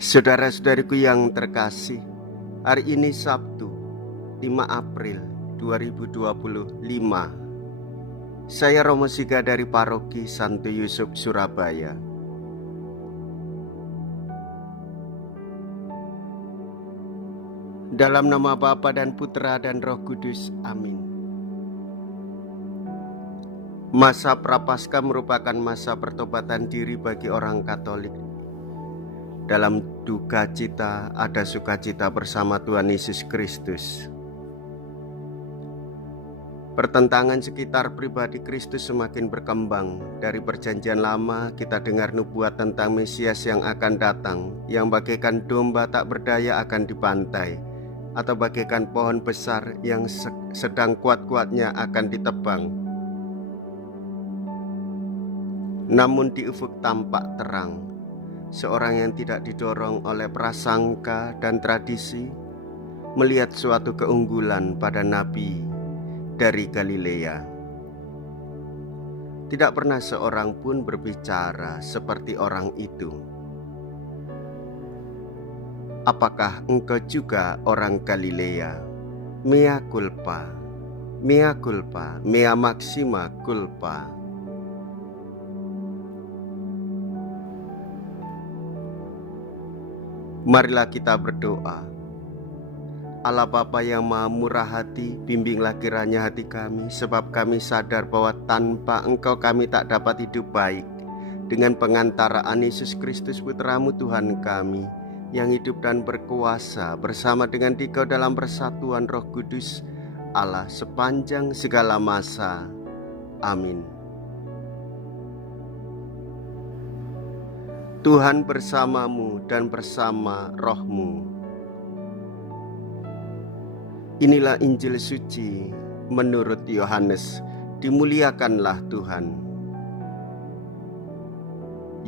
Saudara-saudariku yang terkasih, hari ini Sabtu 5 April 2025. Saya Romo Siga dari Paroki Santo Yusuf, Surabaya. Dalam nama Bapa dan Putra dan Roh Kudus, amin. Masa Prapaskah merupakan masa pertobatan diri bagi orang Katolik. Dalam duka cita ada sukacita bersama Tuhan Yesus Kristus. Pertentangan sekitar pribadi Kristus semakin berkembang. Dari perjanjian lama kita dengar nubuat tentang Mesias yang akan datang, yang bagaikan domba tak berdaya akan dibantai, atau bagaikan pohon besar yang sedang kuat-kuatnya akan ditebang. Namun di ufuk tampak terang, seorang yang tidak didorong oleh prasangka dan tradisi, melihat suatu keunggulan pada nabi dari Galilea. Tidak pernah seorang pun berbicara seperti orang itu. Apakah engkau juga orang Galilea? Mea culpa, mea culpa, mea maxima culpa. Marilah kita berdoa. Allah Bapa yang Maha Murah Hati, bimbinglah kiranya hati kami, sebab kami sadar bahwa tanpa Engkau kami tak dapat hidup baik. Dengan pengantaraan Yesus Kristus Putramu Tuhan kami, yang hidup dan berkuasa bersama dengan Dikau dalam persatuan Roh Kudus, Allah sepanjang segala masa. Amin. Tuhan bersamamu dan bersama rohmu. Inilah Injil suci menurut Yohanes. Dimuliakanlah Tuhan.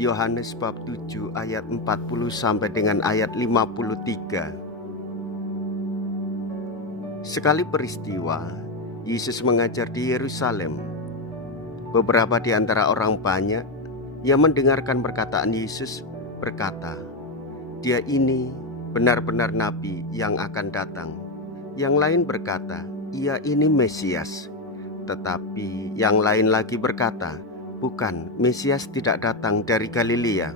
Yohanes bab 7 ayat 40 sampai dengan ayat 53. Sekali peristiwa, Yesus mengajar di Yerusalem. Beberapa di antara orang banyak yang mendengarkan perkataan Yesus berkata, "Dia ini benar-benar nabi yang akan datang." Yang lain berkata, "Ia ini Mesias." Tetapi yang lain lagi berkata, "Bukan, Mesias tidak datang dari Galilea."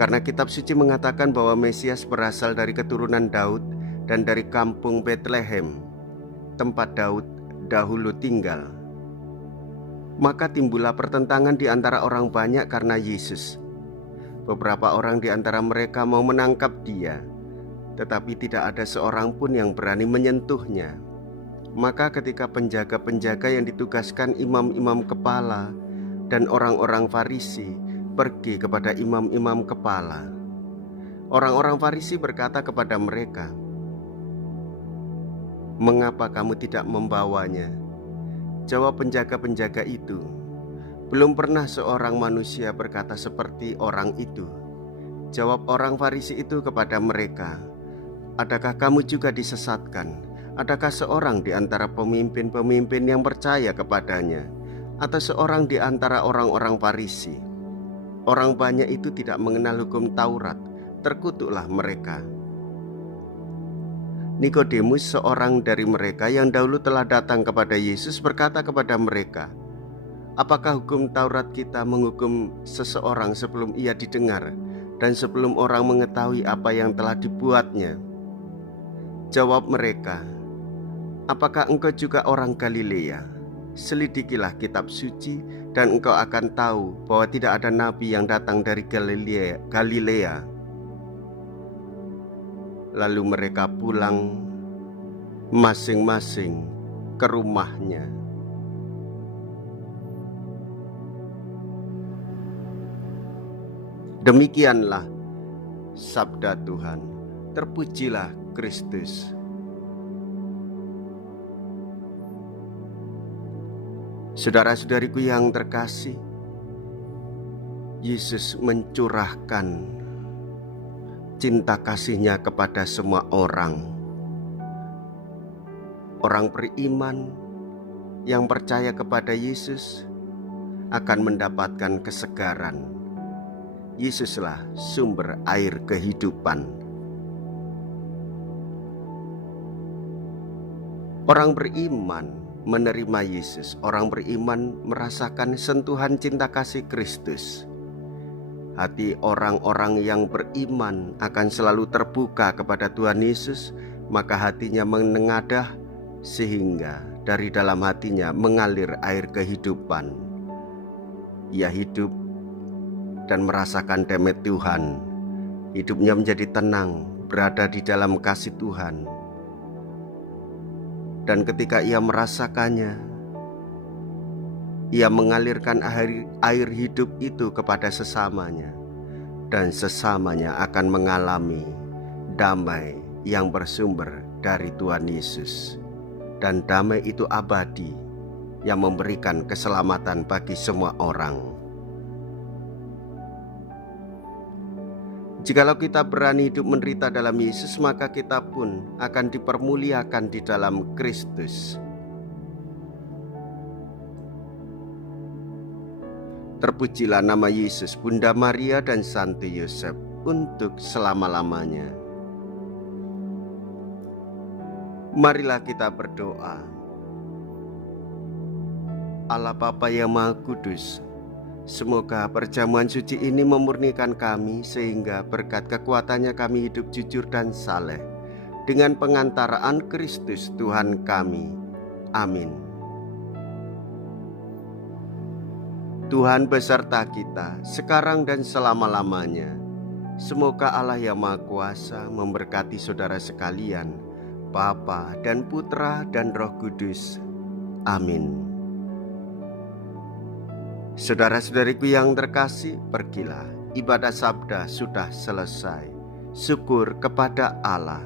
Karena kitab suci mengatakan bahwa Mesias berasal dari keturunan Daud dan dari kampung Betlehem, tempat Daud dahulu tinggal. Maka timbullah pertentangan di antara orang banyak karena Yesus. Beberapa orang di antara mereka mau menangkap Dia, tetapi tidak ada seorang pun yang berani menyentuhnya. Maka ketika penjaga-penjaga yang ditugaskan imam-imam kepala dan orang-orang Farisi pergi kepada imam-imam kepala, orang-orang Farisi berkata kepada mereka, "Mengapa kamu tidak membawanya?" Jawab penjaga-penjaga itu, "Belum pernah seorang manusia berkata seperti orang itu." Jawab orang Farisi itu kepada mereka, "Adakah kamu juga disesatkan? Adakah seorang di antara pemimpin-pemimpin yang percaya kepadanya, atau seorang di antara orang-orang Farisi? Orang banyak itu tidak mengenal hukum Taurat, terkutuklah mereka." Nikodemus, seorang dari mereka yang dahulu telah datang kepada Yesus, berkata kepada mereka, "Apakah hukum Taurat kita menghukum seseorang sebelum ia didengar dan sebelum orang mengetahui apa yang telah dibuatnya?" Jawab mereka, "Apakah engkau juga orang Galilea? Selidikilah kitab suci dan engkau akan tahu bahwa tidak ada nabi yang datang dari Galilea." Lalu mereka pulang masing-masing ke rumahnya. Demikianlah sabda Tuhan. Terpujilah Kristus. Saudara-saudariku yang terkasih, Yesus mencurahkan cinta kasih-Nya kepada semua orang. Orang beriman yang percaya kepada Yesus akan mendapatkan kesegaran. Yesuslah sumber air kehidupan. Orang beriman menerima Yesus, orang beriman merasakan sentuhan cinta kasih Kristus. Hati orang-orang yang beriman akan selalu terbuka kepada Tuhan Yesus, maka hatinya menengadah sehingga dari dalam hatinya mengalir air kehidupan. Ia hidup dan merasakan damai Tuhan. Hidupnya menjadi tenang, berada di dalam kasih Tuhan. Dan ketika ia merasakannya, ia mengalirkan air hidup itu kepada sesamanya, dan sesamanya akan mengalami damai yang bersumber dari Tuhan Yesus. Dan damai itu abadi, yang memberikan keselamatan bagi semua orang. Jikalau kita berani hidup menderita dalam Yesus, maka kita pun akan dipermuliakan di dalam Kristus. Terpujilah nama Yesus, Bunda Maria dan Santo Yosef untuk selama-lamanya. Marilah kita berdoa. Allah Bapa yang Maha Kudus, semoga perjamuan suci ini memurnikan kami sehingga berkat kekuatannya kami hidup jujur dan saleh dengan pengantaraan Kristus Tuhan kami. Amin. Tuhan beserta kita sekarang dan selama-lamanya. Semoga Allah yang Maha Kuasa memberkati saudara sekalian, Bapa dan Putra dan Roh Kudus. Amin. Saudara-saudariku yang terkasih, pergilah, ibadah sabda sudah selesai. Syukur kepada Allah.